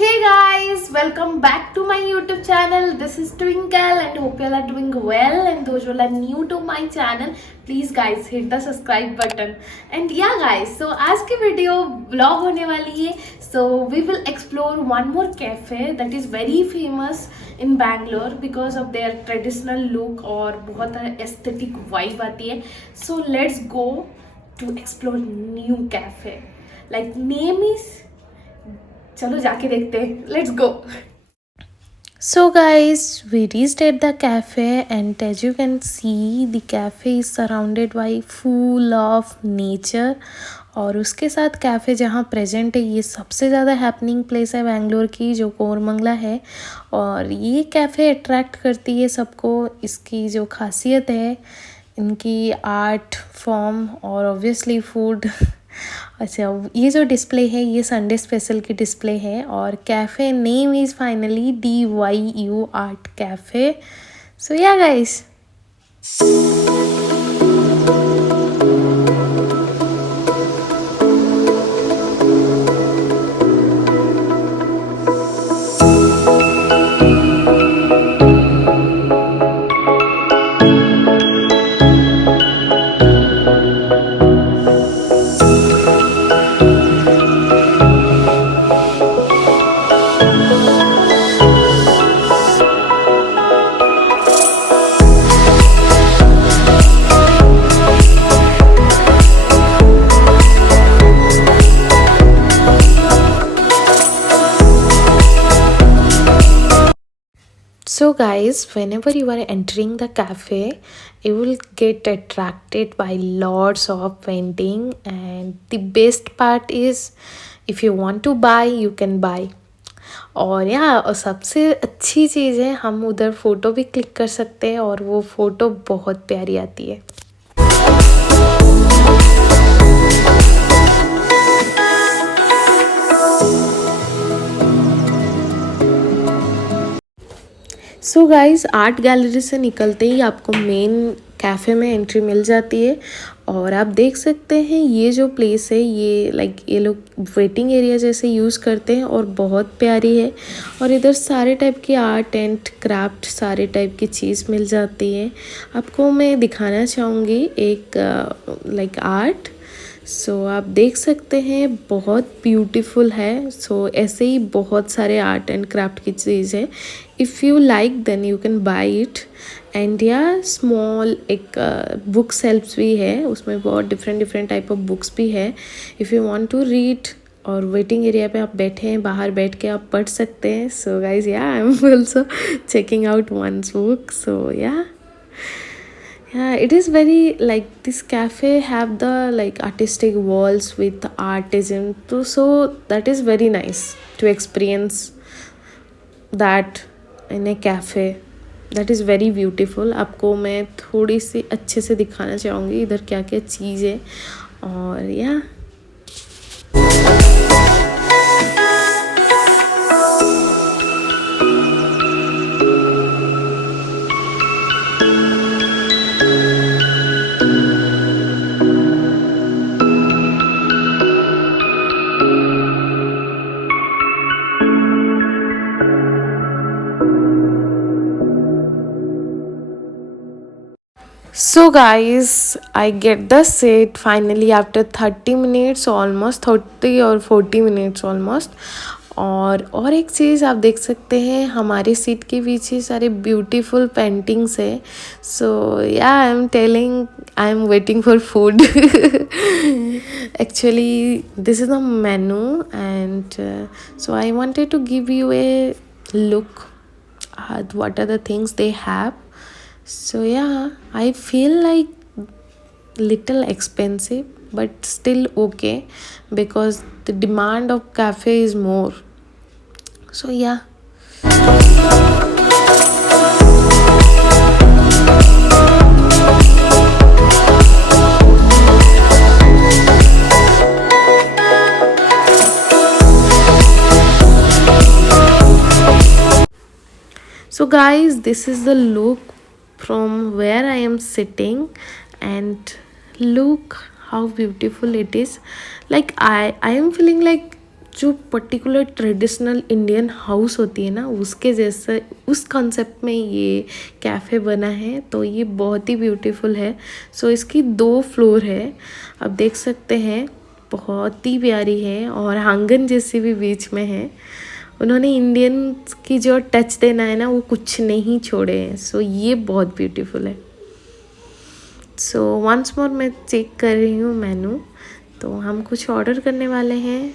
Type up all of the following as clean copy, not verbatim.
Hey guys, welcome back to my YouTube channel. This is Twinkle and hope you all are doing well. And those who are new to my channel, please guys hit the subscribe button. And yeah guys, so आज की video vlog होने वाली है. So we will explore one more cafe that is very famous in Bangalore because of their traditional look और बहुत aesthetic vibe आती है. So let's go to explore new cafe. Like name is चलो जाके देखते हैं. Let's go. So guys, we reached at the cafe and as you can see the cafe is surrounded by full of nature और उसके साथ cafe जहाँ present है ये सबसे ज़्यादा हैपनिंग प्लेस है बेंगलोर की जो कोरमंगला है. और ये कैफ़े अट्रैक्ट करती है सबको. इसकी जो खासियत है इनकी आर्ट फॉर्म और ऑब्वियसली फूड. अच्छा, ये जो डिस्प्ले है ये संडे स्पेशल की डिस्प्ले है और cafe name is finally DYU art cafe. So yeah guys. So guys, whenever you are entering the cafe, you will get attracted by lots of painting and the best part is if you want to buy, you can buy. और और सबसे अच्छी चीज़ है हम उधर photo भी click कर सकते हैं और वो फ़ोटो बहुत प्यारी आती है. सो गाइस, आर्ट गैलरी से निकलते ही आपको मेन कैफ़े में एंट्री मिल जाती है और आप देख सकते हैं ये जो प्लेस है ये ये लोग वेटिंग एरिया जैसे यूज़ करते हैं और बहुत प्यारी है. और इधर सारे टाइप की आर्ट एंड क्राफ्ट सारे टाइप की चीज़ मिल जाती है. आपको मैं दिखाना चाहूँगी एक आर्ट. सो आप देख सकते हैं बहुत ब्यूटीफुल है. सो ऐसे ही बहुत सारे आर्ट एंड क्राफ्ट की चीज़ है. If you like then you can buy it. And small एक बुक सेल्फ्स भी है उसमें बहुत डिफरेंट टाइप ऑफ बुक्स भी है. If you want to read और वेटिंग एरिया पे आप बैठे हैं बाहर बैठ के आप पढ़ सकते हैं. So guys I am also checking out once book. So yeah, it is very this cafe have the artistic walls with artism too, so that is very nice to experience that in a cafe. That is very beautiful. आपको मैं थोड़ी सी अच्छे से दिखाना चाहूँगी इधर क्या क्या चीज़ है. और So guys, I get the seat finally after 30 minutes almost, 30 or 40 minutes almost. और एक चीज़ आप देख सकते हैं हमारी सीट के पीछे सारे ब्यूटीफुल पेंटिंग्स है. So I am telling I am waiting for food. Actually this is the menu and so I wanted to give you a look at what are the things they have. So I feel like little expensive but still okay because the demand of cafe is more. So so guys, this is the look from where I am sitting and look how beautiful it is. I am feeling like जो particular traditional Indian house होती है ना, उसके जैसा उस concept में ये cafe बना है। तो ये बहुत ही ब्यूटीफुल है। सो इसकी 2 फ्लोर है, आप देख सकते हैं, बहुत ही प्यारी है और आंगन जैसी भी बीच में है। उन्होंने इंडियन की जो टच देना है ना, वो कुछ नहीं छोड़े हैं। सो ये बहुत ब्यूटीफुल है। सो वंस मोर मैं चेक कर रही हूँ मेनू। तो हम कुछ ऑर्डर करने वाले हैं।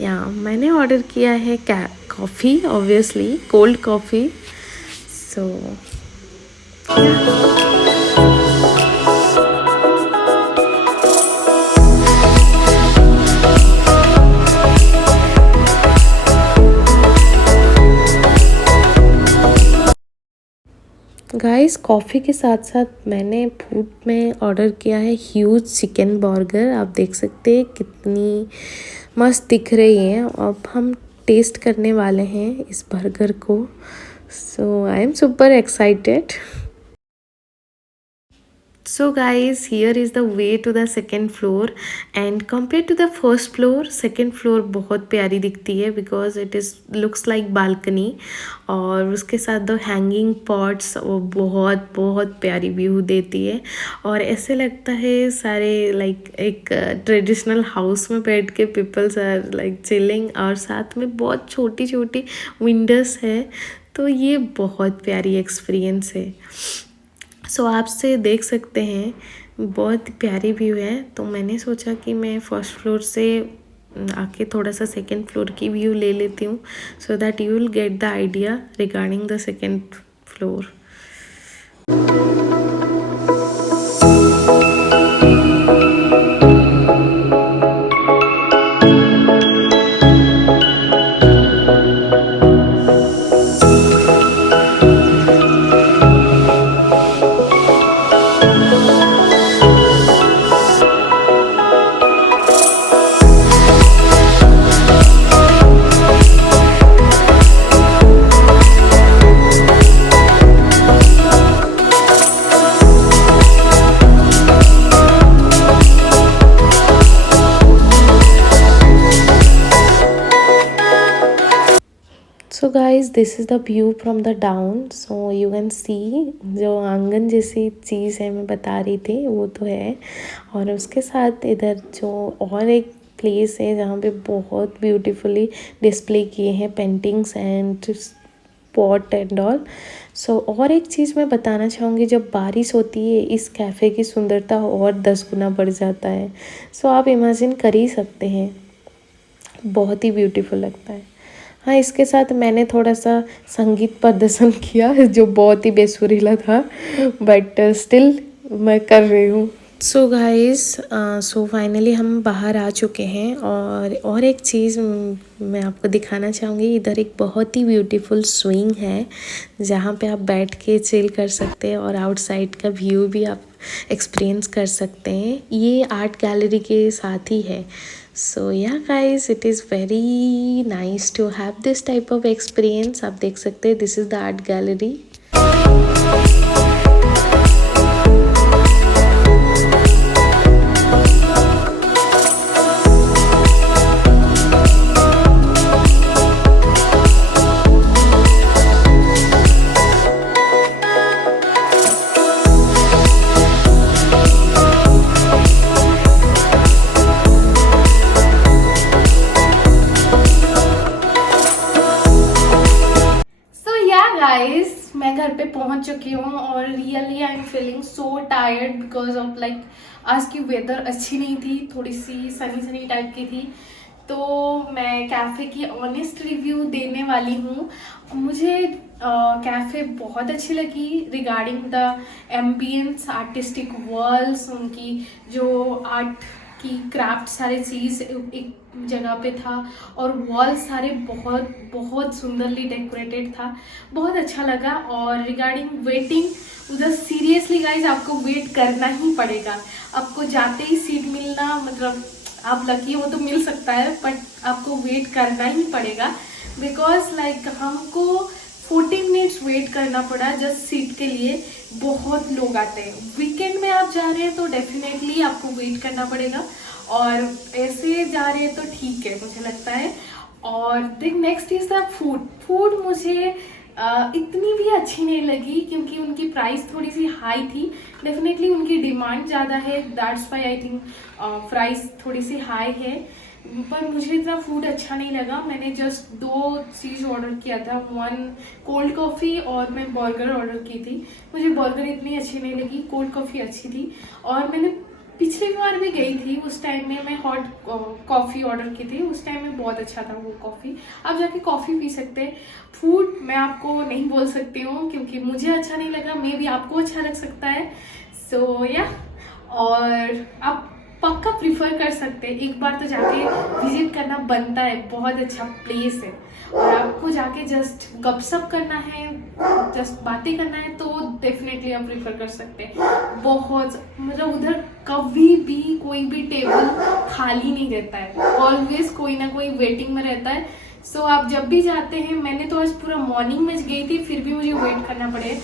या मैंने ऑर्डर किया है coffee, obviously cold coffee. So guys, coffee के साथ साथ मैंने फूड में ऑर्डर किया है ह्यूज चिकन बर्गर। आप देख सकते हैं कितनी मस्त दिख रही है। अब हम टेस्ट करने वाले हैं इस बर्गर को। So I am super excited. So guys, here is the way to the second floor and compared to the first floor, second floor बहुत प्यारी दिखती है because it is looks like balcony। और उसके साथ दो हैंगिंग पॉट्स वो बहुत बहुत प्यारी व्यू देती है। और ऐसे लगता है सारे लाइक एक ट्रेडिशनल हाउस में बैठ के पीपल्स आर लाइक चिलिंग, और साथ में बहुत छोटी छोटी विंडोज़ है। तो ये बहुत प्यारी एक्सपीरियंस है। सो आपसे देख सकते हैं बहुत प्यारी व्यू है। तो मैंने सोचा कि मैं फर्स्ट फ्लोर से आके थोड़ा सा सेकंड फ्लोर की व्यू ले लेती हूँ, so that you will get the idea regarding the second floor. So guys, this is the view from the down. So you can see जो आंगन जैसी चीज़ है मैं बता रही थी वो तो है। और उसके साथ इधर जो और एक प्लेस है जहाँ पे बहुत ब्यूटीफुली डिस्प्ले किए हैं paintings and pot and all. So और एक चीज़ मैं बताना चाहूँगी, जब बारिश होती है इस कैफ़े की सुंदरता और 10 गुना बढ़ जाता है। सो आप इमेजिन कर ही सकते हैं, बहुत ही ब्यूटीफुल लगता है। हाँ, इसके साथ मैंने थोड़ा सा संगीत प्रदर्शन किया जो बहुत ही बेसुरीला था, बट स्टिल मैं कर रही हूँ। सो गाइस, सो फाइनली हम बाहर आ चुके हैं। और एक चीज़ मैं आपको दिखाना चाहूँगी, इधर एक बहुत ही ब्यूटीफुल स्विंग है जहाँ पे आप बैठ के चिल कर सकते हैं और आउटसाइड का व्यू भी आप एक्सपीरियंस कर सकते हैं। ये आर्ट गैलरी के साथ ही है। So yeah guys, it is very nice to have this type of experience. आप देख सकते हैं, this is the art gallery. Guys, मैं घर पे पहुंच चुकी हूँ और really I am feeling so tired because of like आज की वेदर अच्छी नहीं थी, थोड़ी सी सनी सनी टाइप की थी। तो मैं कैफ़े की ऑनेस्ट रिव्यू देने वाली हूँ। मुझे कैफ़े बहुत अच्छी लगी regarding the ambience, artistic walls, उनकी जो आर्ट की क्राफ्ट सारे चीज़ एक जगह पे था, और वॉल सारे बहुत बहुत सुंदरली डेकोरेटेड था, बहुत अच्छा लगा। और रिगार्डिंग वेटिंग, उधर सीरियसली गाइज आपको वेट करना ही पड़ेगा। आपको जाते ही सीट मिलना मतलब आप लकी हो तो मिल सकता है, बट आपको वेट करना ही पड़ेगा बिकॉज लाइक हमको 40 मिनट्स वेट करना पड़ा जस्ट सीट के लिए। बहुत लोग आते हैं, वीकेंड में आप जा रहे हैं तो डेफिनेटली आपको वेट करना पड़ेगा। और ऐसे जा रहे हैं तो ठीक है मुझे लगता है। और देख नेक्स्ट इज द फूड मुझे इतनी भी अच्छी नहीं लगी क्योंकि उनकी प्राइस थोड़ी सी हाई थी। डेफिनेटली उनकी डिमांड ज़्यादा है, that's why I think price थोड़ी सी हाई है। पर मुझे इतना फूड अच्छा नहीं लगा। मैंने जस्ट 2 चीज़ ऑर्डर किया था, 1 कोल्ड कॉफ़ी और मैं बर्गर ऑर्डर की थी। मुझे बर्गर इतनी अच्छी नहीं लगी, कोल्ड कॉफ़ी अच्छी थी। और मैंने पिछली बार भी गई थी, उस टाइम में मैं हॉट कॉफ़ी ऑर्डर की थी, उस टाइम में बहुत अच्छा था वो कॉफ़ी। आप जाके कॉफ़ी पी सकते हैं। फूड मैं आपको नहीं बोल सकती हूँ क्योंकि मुझे अच्छा नहीं लगा, मे बी आपको अच्छा लग सकता है। सो या और आप पक्का प्रिफर कर सकते हैं, एक बार तो जाके विजिट करना बनता है, बहुत अच्छा प्लेस है। और आपको जाके जस्ट गपशप करना है, जस्ट बातें करना है तो डेफिनेटली आप प्रिफर कर सकते हैं। बहुत मतलब उधर कभी भी कोई भी टेबल खाली नहीं रहता है, ऑलवेज कोई ना कोई वेटिंग में रहता है। सो आप जब भी जाते हैं, मैंने तो आज पूरा मॉर्निंग में गई थी फिर भी मुझे वेट करना पड़े,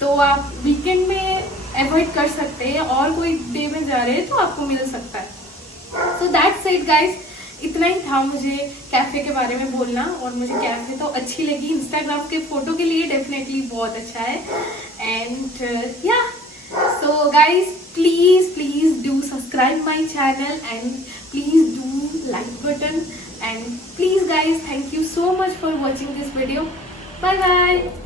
तो आप वीकेंड में अवॉइड कर सकते हैं और कोई डे में जा रहे हैं तो आपको मिल सकता है। सो दैट्स इट गाइज, इतना ही था मुझे कैफ़े के बारे में बोलना। और मुझे कैफ़े तो अच्छी लगी, इंस्टाग्राम के फ़ोटो के लिए डेफिनेटली बहुत अच्छा है। एंड या so guys please do subscribe my channel and please do like button and please guys thank you so much for watching this video. Bye bye.